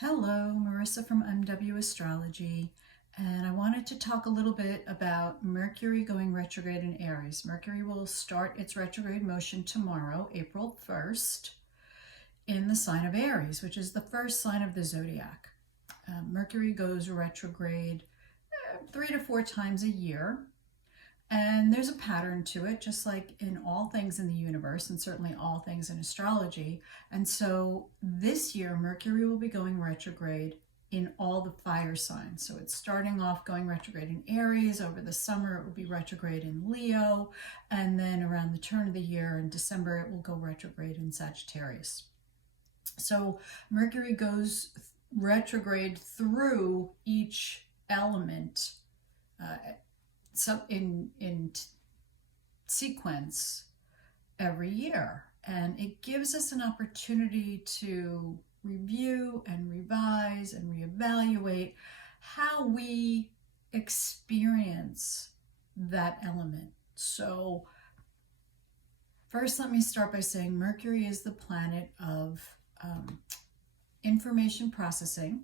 Hello, Marissa from MW Astrology, and I wanted to talk a little bit about Mercury going retrograde in Aries. Mercury will start its retrograde motion tomorrow, April 1st, in the sign of Aries, which is the first sign of the zodiac. Mercury goes retrograde 3 to 4 times a year, and there's a pattern to it, just like in all things in the universe, and certainly all things in astrology. And so this year, Mercury will be going retrograde in all the fire signs. So it's starting off going retrograde in Aries. Over the summer, it will be retrograde in Leo. And then around the turn of the year in December, it will go retrograde in Sagittarius. So Mercury goes retrograde through each element in sequence every year, and it gives us an opportunity to review and revise and reevaluate how we experience that element. So first, let me start by saying Mercury is the planet of information processing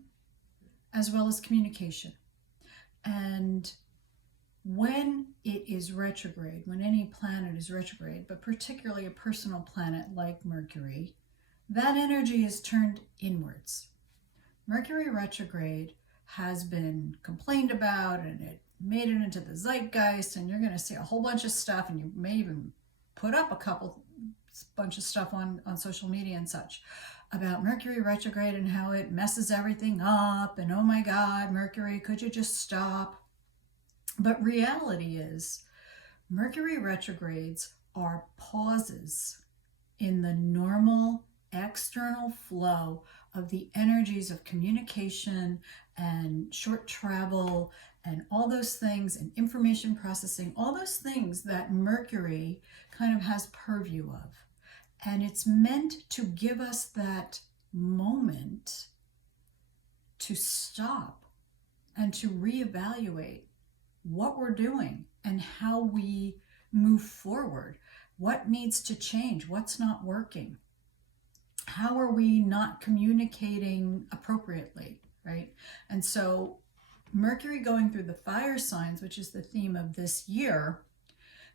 as well as communication. And when it is retrograde, when any planet is retrograde, but particularly a personal planet like Mercury, that energy is turned inwards. Mercury retrograde has been complained about, and it made it into the zeitgeist, and you're going to see a whole bunch of stuff, and you may even put up a bunch of stuff on social media and such about Mercury retrograde and how it messes everything up, and oh my God, Mercury, could you just stop? But reality is, Mercury retrogrades are pauses in the normal external flow of the energies of communication and short travel and all those things, and information processing, all those things that Mercury kind of has purview of. And it's meant to give us that moment to stop and to reevaluate what we're doing and how we move forward. What needs to change? What's not working? How are we not communicating appropriately, right? And so Mercury going through the fire signs, which is the theme of this year,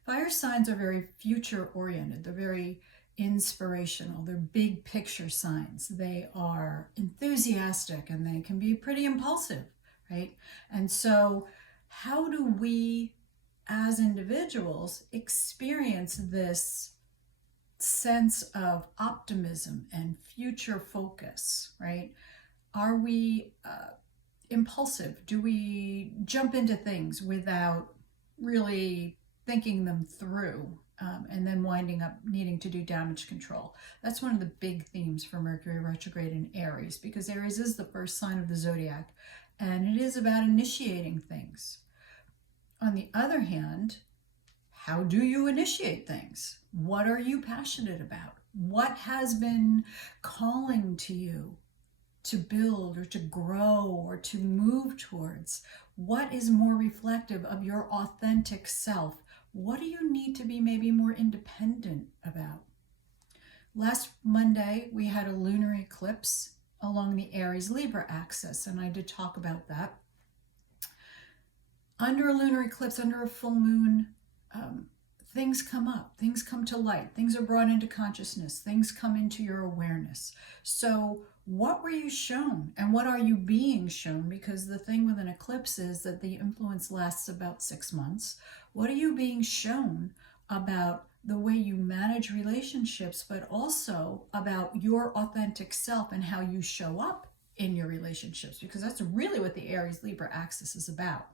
fire signs are very future oriented. They're very inspirational. They're big picture signs. They are enthusiastic, and they can be pretty impulsive, right? And so how do we as individuals experience this sense of optimism and future focus, right? Are we impulsive? Do we jump into things without really thinking them through, and then winding up needing to do damage control? That's one of the big themes for Mercury retrograde in Aries, because Aries is the first sign of the zodiac, and it is about initiating things. On the other hand, how do you initiate things? What are you passionate about? What has been calling to you to build or to grow or to move towards? What is more reflective of your authentic self? What do you need to be maybe more independent about? Last Monday, we had a lunar eclipse along the Aries-Libra axis, and I did talk about that. Under a lunar eclipse, under a full moon, things come up, things come to light, things are brought into consciousness, things come into your awareness. So what were you shown, and what are you being shown? Because the thing with an eclipse is that the influence lasts about 6 months. What are you being shown about the way you manage relationships, but also about your authentic self and how you show up in your relationships? Because that's really what the Aries-Libra axis is about.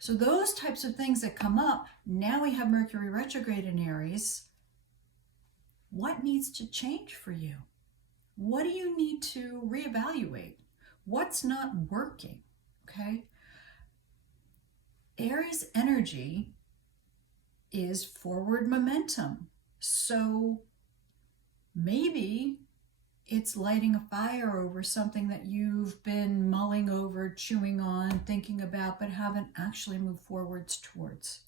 So those types of things that come up, now we have Mercury retrograde in Aries. What needs to change for you? What do you need to reevaluate? What's not working? Okay. Aries energy is forward momentum. So maybe it's lighting a fire over something that you've been mulling over, chewing on, thinking about, but haven't actually moved forwards towards.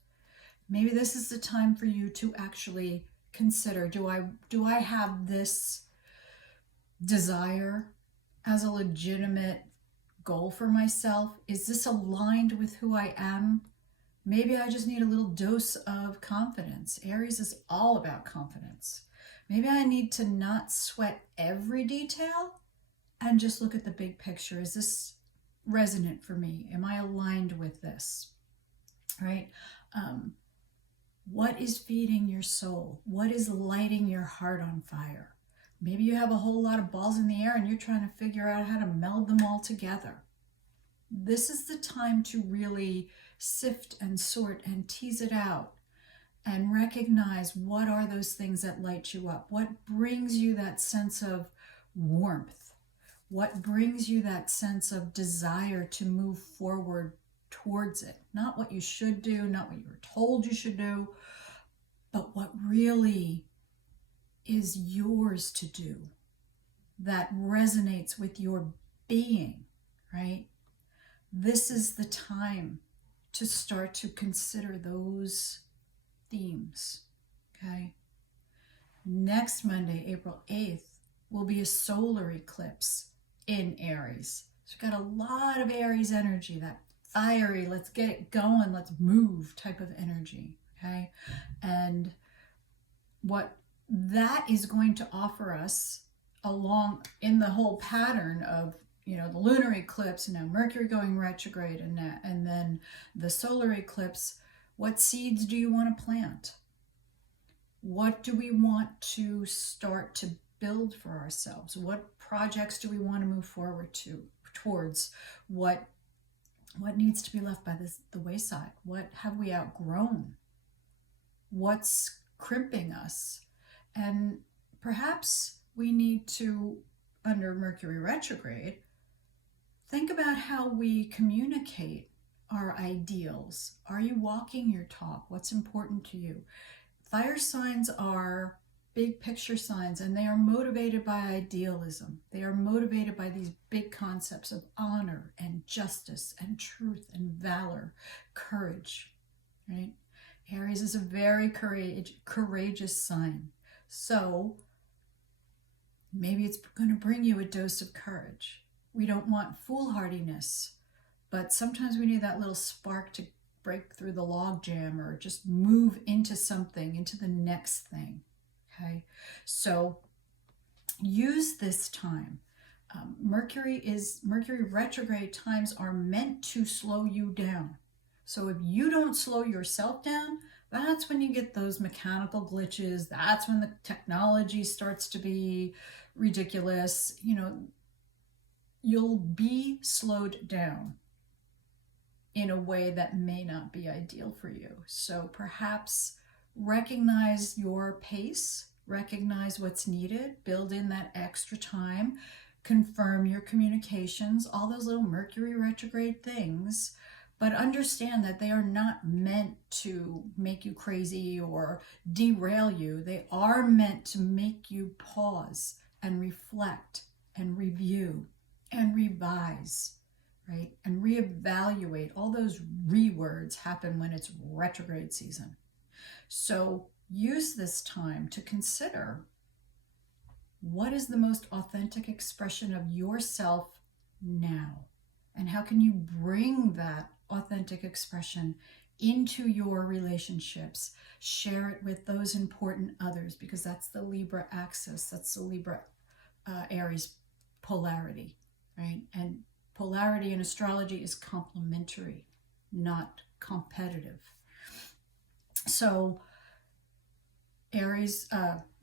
Maybe this is the time for you to actually consider, do I have this desire as a legitimate goal for myself? Is this aligned with who I am? Maybe I just need a little dose of confidence. Aries is all about confidence. Maybe I need to not sweat every detail and just look at the big picture. Is this resonant for me? Am I aligned with this? Right? What is feeding your soul? What is lighting your heart on fire? Maybe you have a whole lot of balls in the air and you're trying to figure out how to meld them all together. This is the time to really sift and sort and tease it out and recognize what are those things that light you up? What brings you that sense of warmth? What brings you that sense of desire to move forward towards it? Not what you should do, not what you were told you should do, but what really is yours to do that resonates with your being, right? This is the time to start to consider those themes, okay? Next Monday, April 8th, will be a solar eclipse in Aries. So we've got a lot of Aries energy, that fiery, let's get it going, let's move type of energy, okay? And what that is going to offer us along in the whole pattern of, you know, the lunar eclipse and now Mercury going retrograde and then the solar eclipse, what seeds do you want to plant? What do we want to start to build for ourselves? What projects do we want to move forward towards? What needs to be left by the wayside? What have we outgrown? What's crimping us? And perhaps we need to, under Mercury retrograde, think about how we communicate our ideals. Are you walking your talk? What's important to you? Fire signs are big picture signs, and they are motivated by idealism. They are motivated by these big concepts of honor and justice and truth and valor, courage, right? Aries is a very courageous sign. So maybe it's going to bring you a dose of courage. We don't want foolhardiness, but sometimes we need that little spark to break through the log jam or just move into something, into the next thing. Okay, so use this time. Mercury retrograde times are meant to slow you down. So if you don't slow yourself down, that's when you get those mechanical glitches. That's when the technology starts to be ridiculous. You know, you'll be slowed down in a way that may not be ideal for you. So perhaps recognize your pace, recognize what's needed, build in that extra time, confirm your communications, all those little Mercury retrograde things, but understand that they are not meant to make you crazy or derail you. They are meant to make you pause and reflect and review and revise, right? And reevaluate. All those words happen when it's retrograde season. So use this time to consider, what is the most authentic expression of yourself now? And how can you bring that authentic expression into your relationships? Share it with those important others, because that's the Libra axis. That's the Libra Aries polarity, right? And polarity in astrology is complementary, not competitive. So Aries,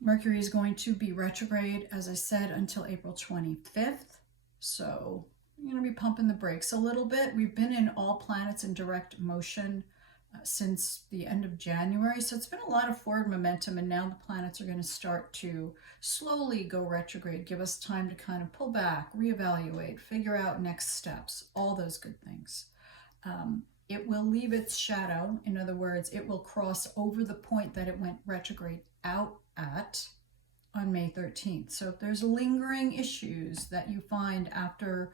Mercury is going to be retrograde, as I said, until April 25th. So you're going to be pumping the brakes a little bit. We've been in all planets in direct motion since the end of January. So it's been a lot of forward momentum, and now the planets are going to start to slowly go retrograde, give us time to kind of pull back, reevaluate, figure out next steps, all those good things. It will leave its shadow. In other words, it will cross over the point that it went retrograde out at on May 13th. So if there's lingering issues that you find after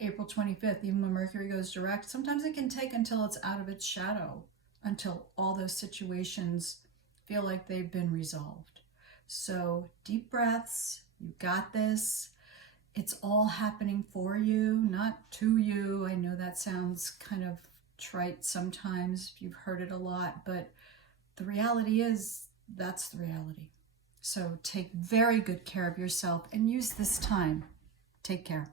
April 25th, even when Mercury goes direct, sometimes it can take until it's out of its shadow, until all those situations feel like they've been resolved. So deep breaths, you got this. It's all happening for you, not to you. I know that sounds kind of trite sometimes. You've heard it a lot, but the reality is that's the reality. So take very good care of yourself and use this time. Take care.